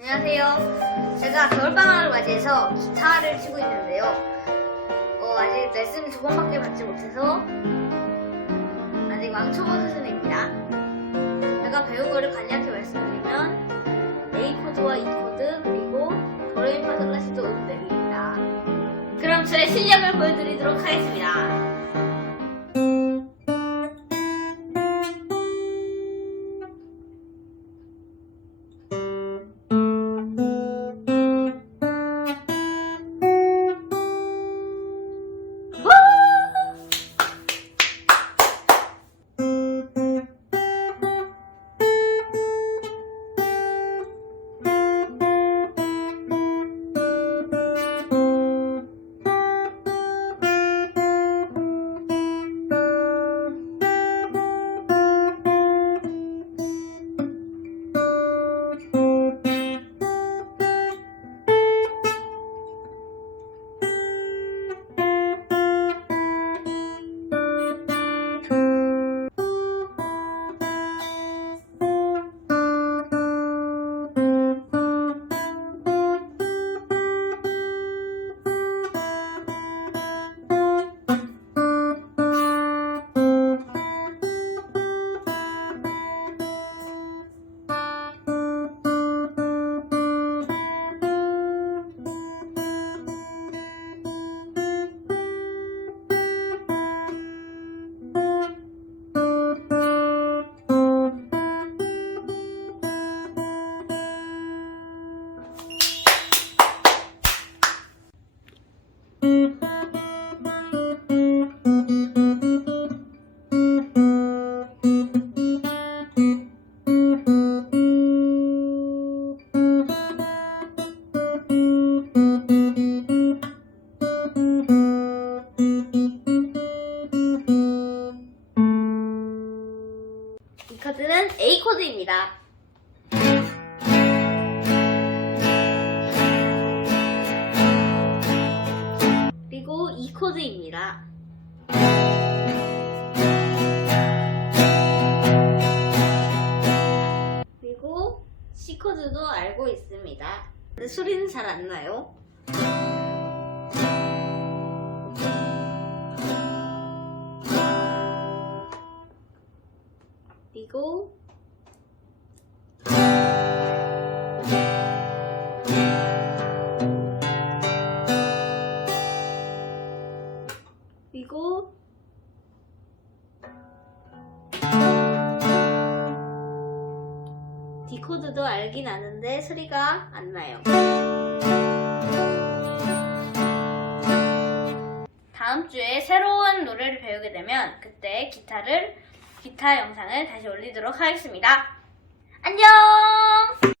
안녕하세요. 제가 겨울방학을 맞이해서 기타를 치고 있는데요. 어, 아직 레슨을 두 번밖에 받지 못해서 아직 왕초보 수준입니다. 제가 배운 거를 간략히 말씀드리면 A 코드와 E 코드 그리고 도레미파솔라시도 음들입니다. 그럼 저의 실력을 보여드리도록 하겠습니다. 코드는 A 코드입니다. 그리고 E 코드입니다. 그리고 C 코드도 알고 있습니다. 근데 소리는 잘 안 나요. 그리고 그리고 디코드도 알긴 아는데 소리가 안 나요. 다음 주에 새로운 노래를 배우게 되면 그때 기타를 기타 영상을 다시 올리도록 하겠습니다. 안녕!